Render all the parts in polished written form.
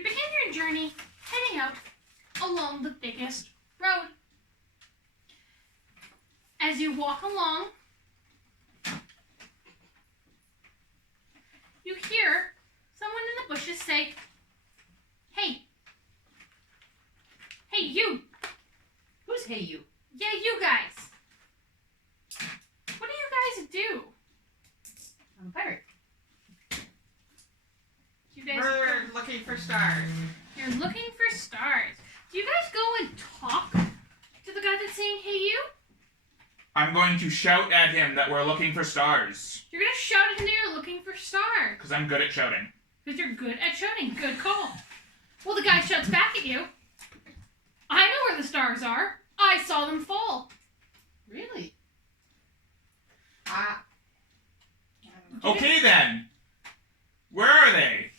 You begin your journey heading out along the biggest road. As you walk along, you hear someone in the bushes say, "Hey. Hey, you." Who's hey you? Yeah, you guys. What do you guys do? I'm a pirate. You guys We're looking for stars. You're looking for stars. Do you guys go and talk to the guy that's saying, "Hey, you"? I'm going to shout at him that we're looking for stars. You're going to shout at him that you're looking for stars. Because I'm good at shouting. Because you're good at shouting. Good call. Well, the guy shouts back at you. "I know where the stars are. I saw them fall." Really? Okay then. Where are they?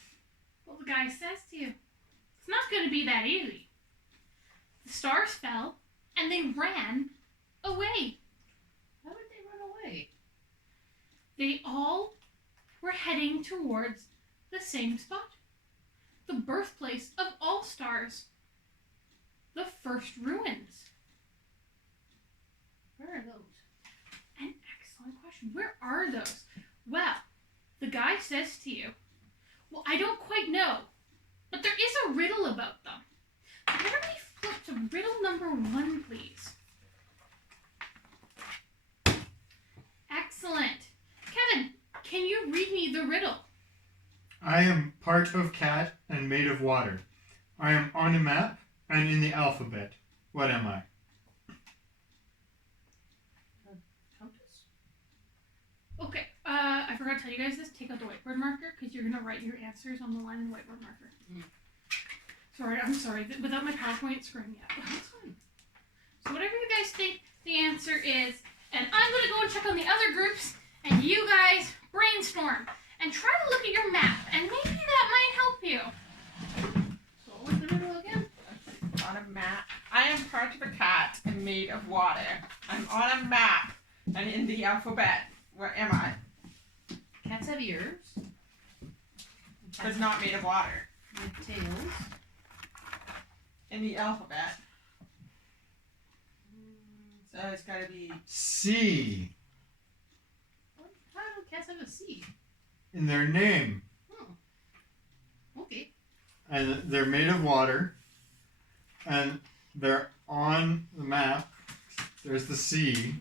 Well, the guy says to you, "It's not going to be that easy." The stars fell, and they ran away. Why would they run away? They all were heading towards the same spot. The birthplace of all stars. The first ruins. Where are those? An excellent question. Where are those? Well, the guy says to you, "Well, I don't quite know, but there is a riddle about them." Can everybody flip to riddle number 1, please? Excellent. Kevin, can you read me the riddle? I am part of cat and made of water. I am on a map and in the alphabet. What am I? Compass? Okay, I forgot to tell you guys this. Take out the whiteboard marker because you're going to write your answers on the line in the whiteboard marker. Sorry, I'm sorry. Without my PowerPoint, it's screwing me up. That's fine. So whatever you guys think the answer is, and I'm going to go and check on the other groups, and you guys brainstorm and try to look at your map, and maybe that might help you. So what was the riddle again? On a map. I am part of a cat and made of water. I'm on a map and in the alphabet. Where am I? Cats have ears. It's not made of water. With tails. In the alphabet. So it's gotta be. C How do cats have a C? in their name. Oh. Okay. And they're made of water. And they're on the map. There's the C.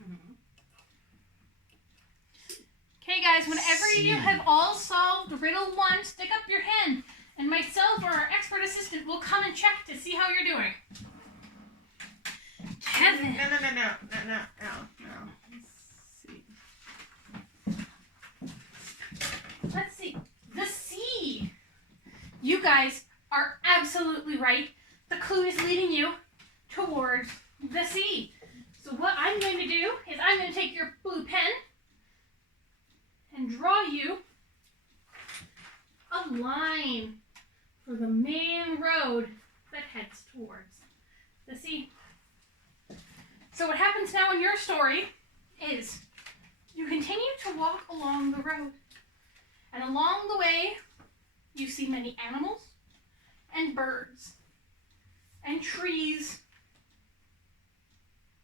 Okay, guys, whenever you C. have all solved riddle 1, stick up your hand, and myself or our expert assistant will come and check to see how you're doing. Kevin. No. Let's see. The sea. You guys are absolutely right. The clue is leading you towards the sea. So what I'm going to do is I'm going to take your blue pen and draw you a line for the main road that heads towards the sea. So what happens now in your story is you continue to walk along the road. And along the way, you see many animals and birds and trees.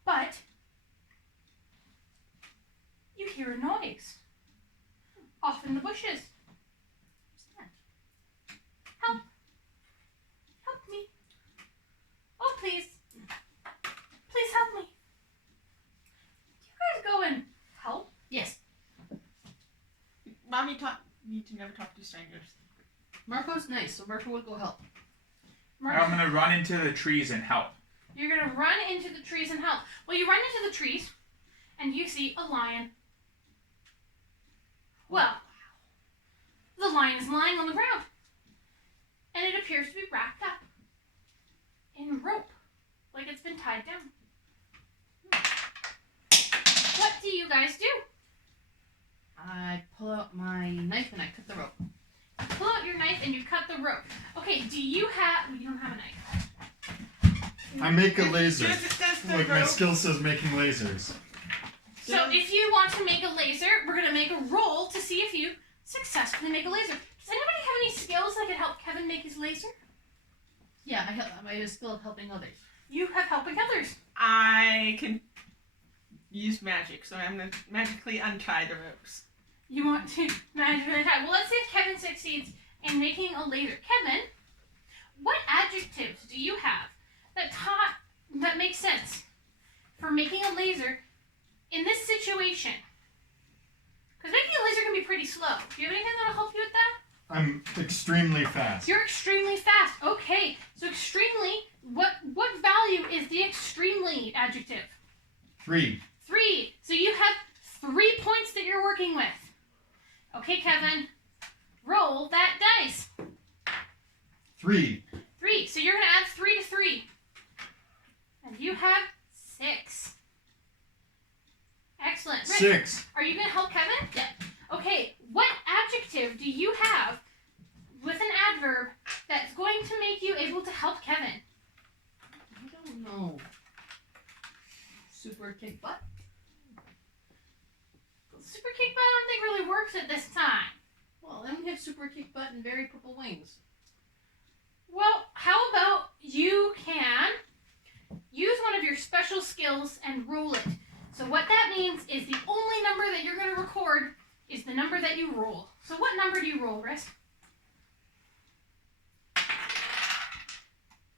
But you hear a noise off in the bushes. What's that? Help. Help me. Oh, please. Please help me. Do you guys go and help? Yes. Mommy need to never talk to strangers. Marco's nice, so Marco would go help. I'm going to run into the trees and help. You're going to run into the trees and help. Well, you run into the trees, and you see a lion. Well, the lion is lying on the ground, and it appears to be wrapped up in rope, like it's been tied down. What do you guys do? I pull out my knife and I cut the rope. You pull out your knife and you cut the rope. Okay, do you have... Well, you don't have a knife. I make a laser. Does the Like my rope- skill says making lasers. So if you want to make a laser, we're going to make a roll to see if you successfully make a laser. Does anybody have any skills that could help Kevin make his laser? Yeah, I have a skill of helping others. You have helping others. I can use magic, so I'm going to magically untie the ropes. You want to manage the time. Well, let's see if Kevin succeeds in making a laser. Kevin, what adjectives do you have that make sense for making a laser in this situation? Because making a laser can be pretty slow. Do you have anything that'll help you with that? I'm extremely fast. You're extremely fast. Okay, so extremely. What value is the extremely adjective? 3. 3. So you have 3 points that you're working with. Okay, Kevin, roll that dice. 3. 3. So you're going to add 3 to 3. And you have 6. Excellent. Rick, 6. are you going to help Kevin? Yeah. Okay, what adjective do you have with an adverb that's going to make you able to help Kevin? I don't know. Super kick butt? Super kick butt I don't think really works at this time. Well, then we have super kick butt and very purple wings. Well, how about you can use one of your special skills and roll it. So what that means is the only number that you're going to record is the number that you roll. So what number do you roll, Riss?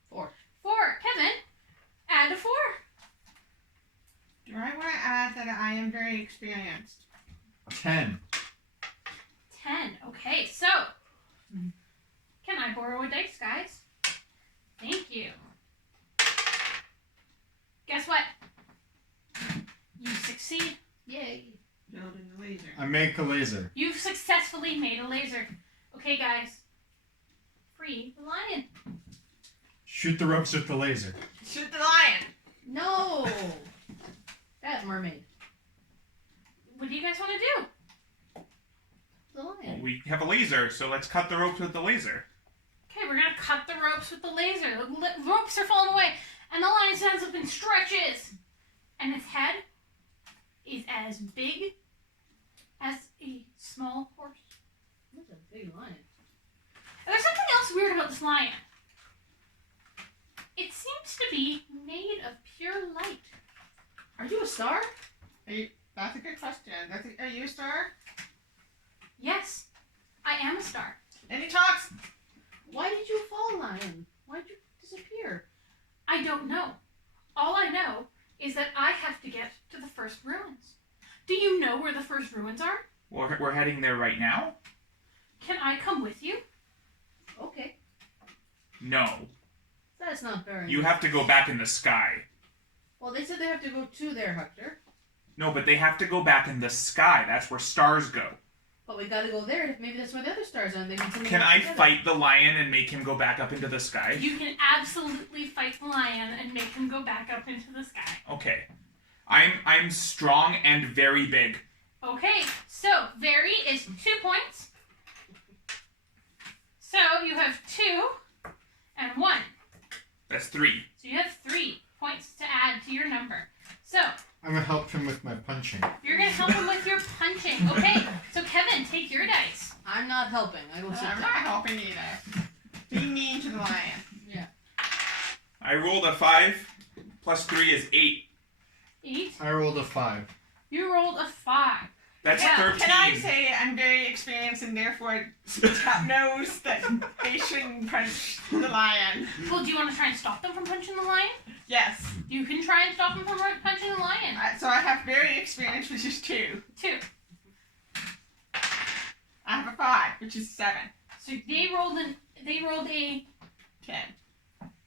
4. 4. Kevin, add a 4. Do I want to add that I am very experienced? 10. 10. Okay, so can I borrow a dice, guys? Thank you. Guess what? You succeed. Yay. Building the laser. I make a laser. You've successfully made a laser. Okay, guys. Free the lion. Shoot the ropes with the laser. Shoot the lion. No! That mermaid. What do you guys want to do? The lion. We have a laser, so let's cut the ropes with the laser. Okay, we're going to cut the ropes with the laser. The ropes are falling away, and the lion stands up and stretches. And its head is as big as a small horse. That's a big lion. And there's something else weird about this lion. It seems to be made of pure light. Are you a star? That's a good question. Are you a star? Yes, I am a star. Any talks? Why did you fall, lion? Why did you disappear? I don't know. All I know is that I have to get to the first ruins. Do you know where the first ruins are? We're heading there right now? Can I come with you? Okay. No. That's not very You have to go back in the sky. Well, they said they have to go to there, Hector. No, but they have to go back in the sky. That's where stars go. But we gotta go there. Maybe that's where the other stars are. And they continue Can I together. fight the lion and make him go back up into the sky? You can absolutely fight the lion and make him go back up into the sky. Okay. I'm strong and very big. Okay, so very is 2 points. So you have 2 and 1. That's 3. So you have 3 points to add to your number. So I'm gonna help him with my punching. you're going to help him with your punching. Okay, so Kevin, take your dice. I'm not helping. I will sit I'm down. not helping either. Be mean to the lion. I rolled a 5. Plus 3 is 8. 8. I rolled a 5. You rolled a 5. That's Yeah, 13. Can I say I'm very experienced and therefore knows that they shouldn't punch the lion? Well, do you want to try and stop them from punching the lion? Yes. You can try and stop them from punching the lion. So I have very experienced, which is 2. 2. I have a 5, which is 7. So they rolled a 10.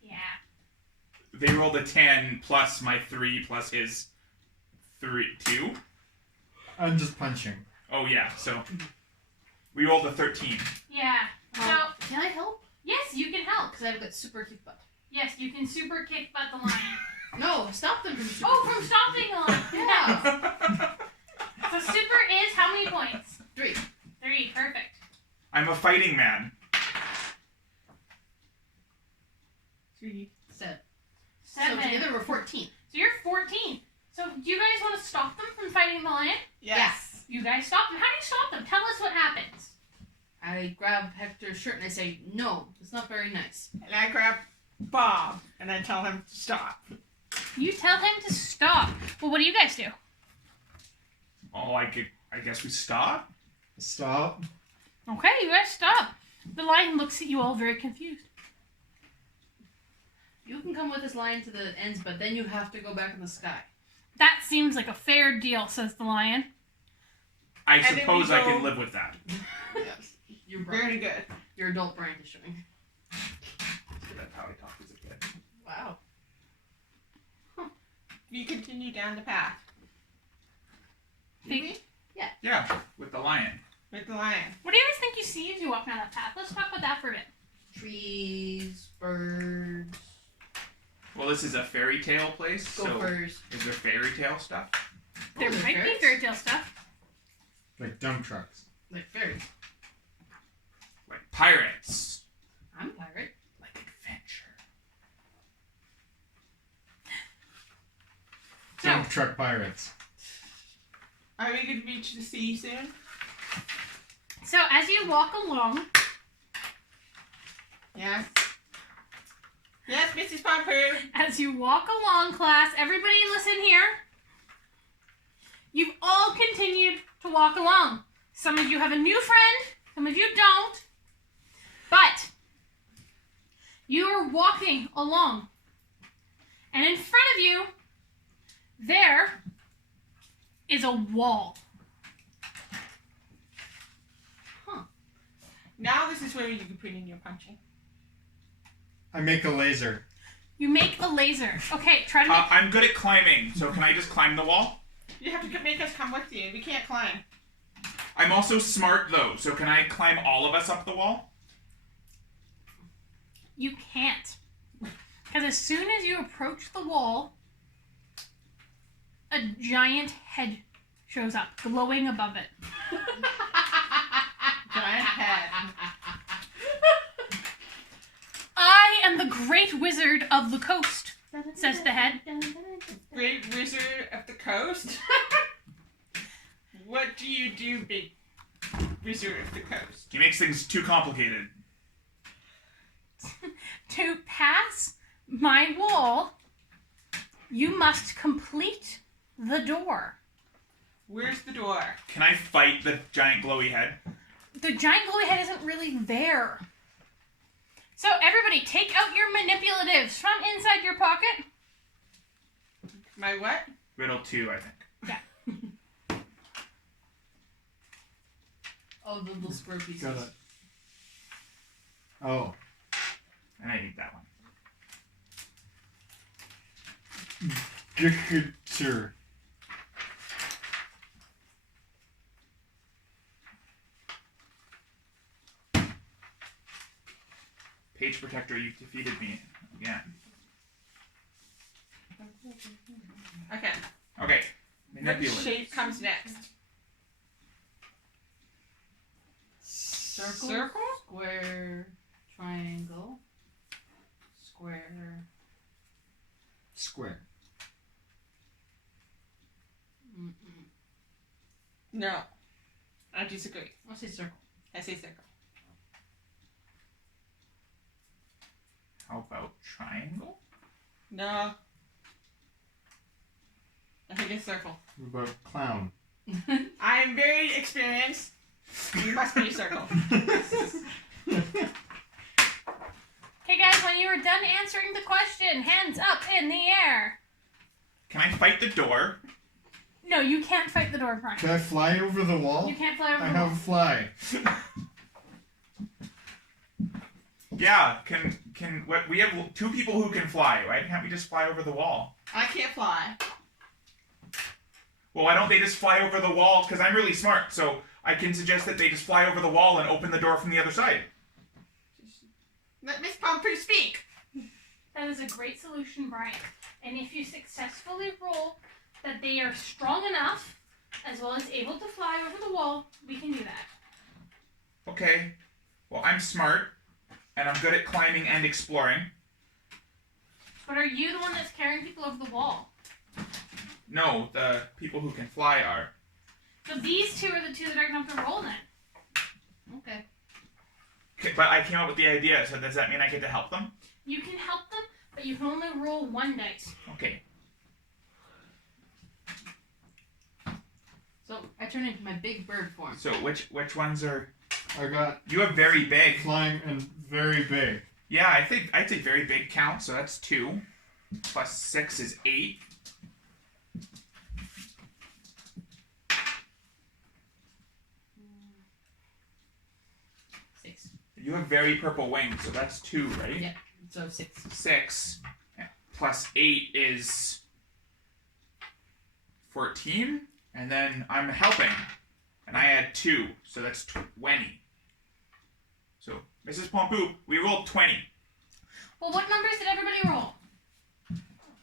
yeah. They rolled a 10 plus my 3 plus his 2. I'm just punching. Oh, yeah. So we rolled a 13. Yeah. So Can I help? yes, you can help. Because I've got super kick butt. Yes, you can super kick butt the lion. No, stop them from super Oh, from stopping the lion. Yeah. So super is how many points? 3. 3. Perfect. I'm a fighting man. 3. 7. 7. So together we're 14. So you're 14. So do you guys want to stop them from fighting the lion? Yes. You guys stop them. How do you stop them? Tell us what happens. I grab Hector's shirt and I say, no, it's not very nice. And I grab Bob, and I tell him to stop. You tell him to stop. Well, what do you guys do? Oh, I guess we stop? Stop. Okay, you guys stop. The lion looks at you all very confused. You can come with this lion to the ends, but then you have to go back in the sky. That seems like a fair deal, says the lion. I And then suppose we I go- can live with that. Yes. Your Very good. Your adult brain is showing. So that's how I talk as a kid. Wow. We continue down the path. Do Think- we? Yeah, with the lion. With the lion. What do you guys think you see as you walk down that path? Let's talk about that for a bit. Trees, birds, Well, this is a fairy tale place, so gophers. is there fairy tale stuff? There there's might be fairies? fairy tale stuff. Like dump trucks. Like fairies. Like pirates. I'm a pirate. Like adventure. Dump truck pirates. Are we going to reach the sea soon? So as you walk along, Yes. Yes, Mrs. Pompu. class, everybody listen here. You've all continued to walk along. Some of you have a new friend, some of you don't. But you are walking along. And in front of you, there is a wall. Now this is where you can put in your punching. I make a laser. You make a laser. Okay, try to make... I'm good at climbing, so can I just climb the wall? You have to make us come with you. We can't climb. I'm also smart though, so can I climb all of us up the wall? You can't. Because as soon as you approach the wall, a giant head shows up, glowing above it. Giant head. I am the great wizard of the coast, says the head. Great wizard of the coast. What do you do, big wizard of the coast? He makes things too complicated. To pass my wall, you must complete the door. Where's the door? Can I fight the giant glowy head? The giant glowy head isn't really there. So everybody, take out your manipulatives from inside your pocket. My what? Riddle 2, I think. Oh, the little square pieces. Got it. Oh. And I need that one. Sure. Page Protector, you've defeated me again. Okay. Okay. What Manipulate. shape comes next? Circle? Square. Triangle. Square. Square. Mm-mm. No. I disagree. I'll say circle. I say circle. How about triangle? No. I think it's circle. What about clown? I am very experienced. You must be a circle. Okay, guys, when you are done answering the question, hands up in the air. Can I fight the door? No, you can't fight the door, Brian. Can I fly over the wall? You can't fly over I the wall. have a fly. Yeah, can what we have 2 people who can fly. Why can't we just fly over the wall? I can't fly. Well, why don't they just fly over the wall? Because I'm really smart, so I can suggest that they just fly over the wall and open the door from the other side. Let Miss Pompu speak. That is a great solution, Brian. And if you successfully roll that they are strong enough, as well as able to fly over the wall, we can do that. Okay. Well, I'm smart, and I'm good at climbing and exploring. But are you the one that's carrying people over the wall? No, the people who can fly are. So these 2 are the 2 that are going to have to roll then. Okay. Okay, but I came up with the idea, so does that mean I get to help them? You can help them, but you can only roll 1 dice. Okay. So I turn into my big bird form. So which ones are? I got You have very big. flying and very big. Yeah, I'd say very big count. So that's 2. Plus 6 is 8. Six. You have very purple wings, so that's 2, right? Yeah. So 6. 6 plus 8 is 14, and then I'm helping, and I add 2, so that's 20. So, Mrs. Pompou, we rolled 20. Well, what numbers did everybody roll?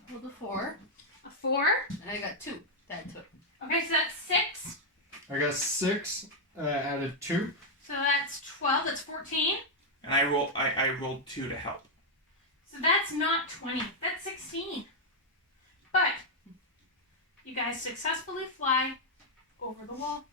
Rolled a 4. A 4. And I got 2. That took. Okay, so that's 6. I got 6. Added 2. So that's 12. That's 14. And I rolled 2 to help. So that's not 20. That's 16. But you guys successfully fly over the wall.